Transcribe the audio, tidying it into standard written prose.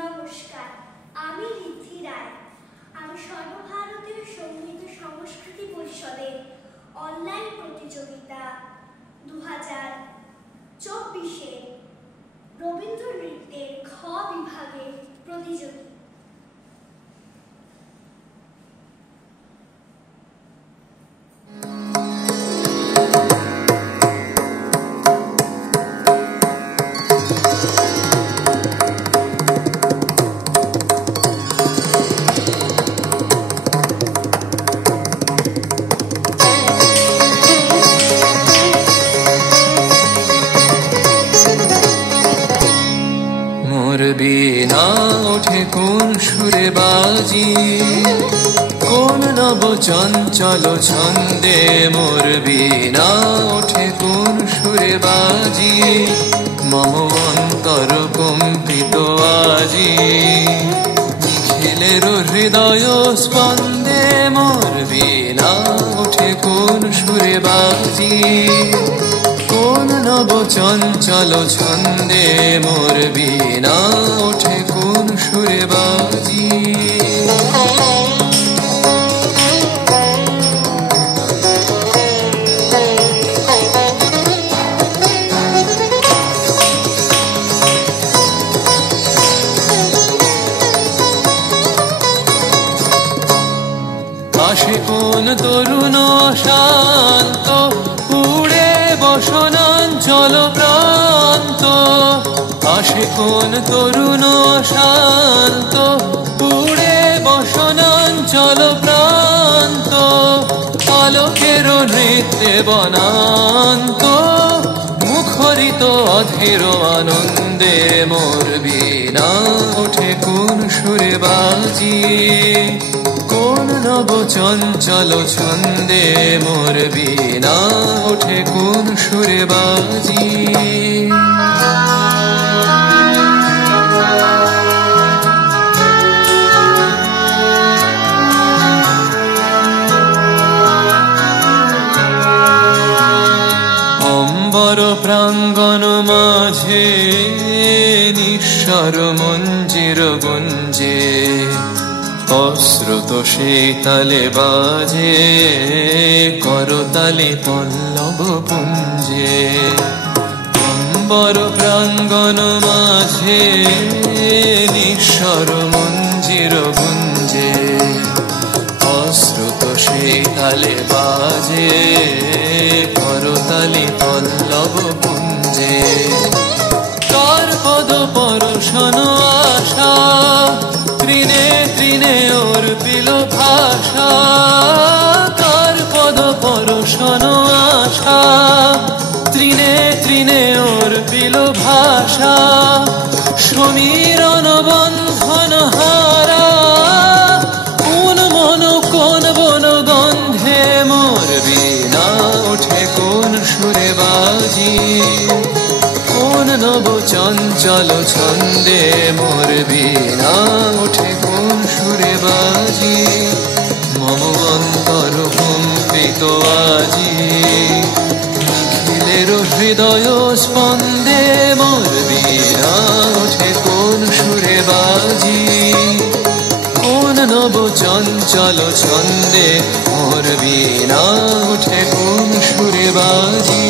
নমস্কার, আমি ঋদ্ধি রায়। আমি সর্বভারতীয় সঙ্গীত ও সংস্কৃতি পরিষদের অনলাইন প্রতিযোগিতা 2024-এর রবীন্দ্র নৃত্যের খ বিভাগের প্রতিযোগী। বীণা ওঠে কোন সুরে বাজি, কোন নব চঞ্চল ছন্দে মোর বীণা ওঠে কোন সুরে বাজি, মম অন্তর কম্পিত আজি। নিখিলের হৃদয় স্পন্দে মোর বীণা ওঠে কোন সুরে বাজি, কোন নব চঞ্চল ছন্দে মোর বীণা ওঠে কোন সুরে বাজি। আসে কোন তরুণ শান্ত উড়ে বসনাঞ্চল প্রান্ত, আসে কোন তরুণ শান্ত উড়ে বসনাঞ্চল প্রান্ত, আলোকের নৃত্যে বনান্ত মুখরিত অধীর আনন্দে মোর বীণা ওঠে কোন সুরে বাজি, কোন নব চঞ্চল ছন্দে মোর বীণা ওঠে কোন সুরে বাজি। অম্বর প্রাঙ্গণ মাঝে নিঃস্বর মঞ্জির গুঞ্জে, অশ্রুত সেই তালে বাজে করতালি পল্লব পুঞ্জে। অম্বর প্রাঙ্গণ মাঝে নিঃস্বর মঞ্জির গুঞ্জে, অশ্রুত সেই তালে বাজে করতালি পল্লব পুঞ্জে। কার পদ পরশন আশা তৃণে তৃণে ওর পিল ভাষা, কার পদ পরশন আশা তৃণে তৃণে ওর পিল ভাষা। সমীরণ বন্ধন হারা কোন মন কোন বন গন্ধে মোর বীণা ওঠে কোন সুরে বাজি, কোন নব চঞ্চল ছন্দে মোর বীণা ওঠে কোন সুরে বাজি, মম অন্তর কম্পিত আজি। নিখিলের হৃদয় স্পন্দে মোর বীণা ওঠে কোন সুরে বাজি, কোন নব চঞ্চল ছন্দে মোর বীণা ওঠে কোন সুরে বাজি।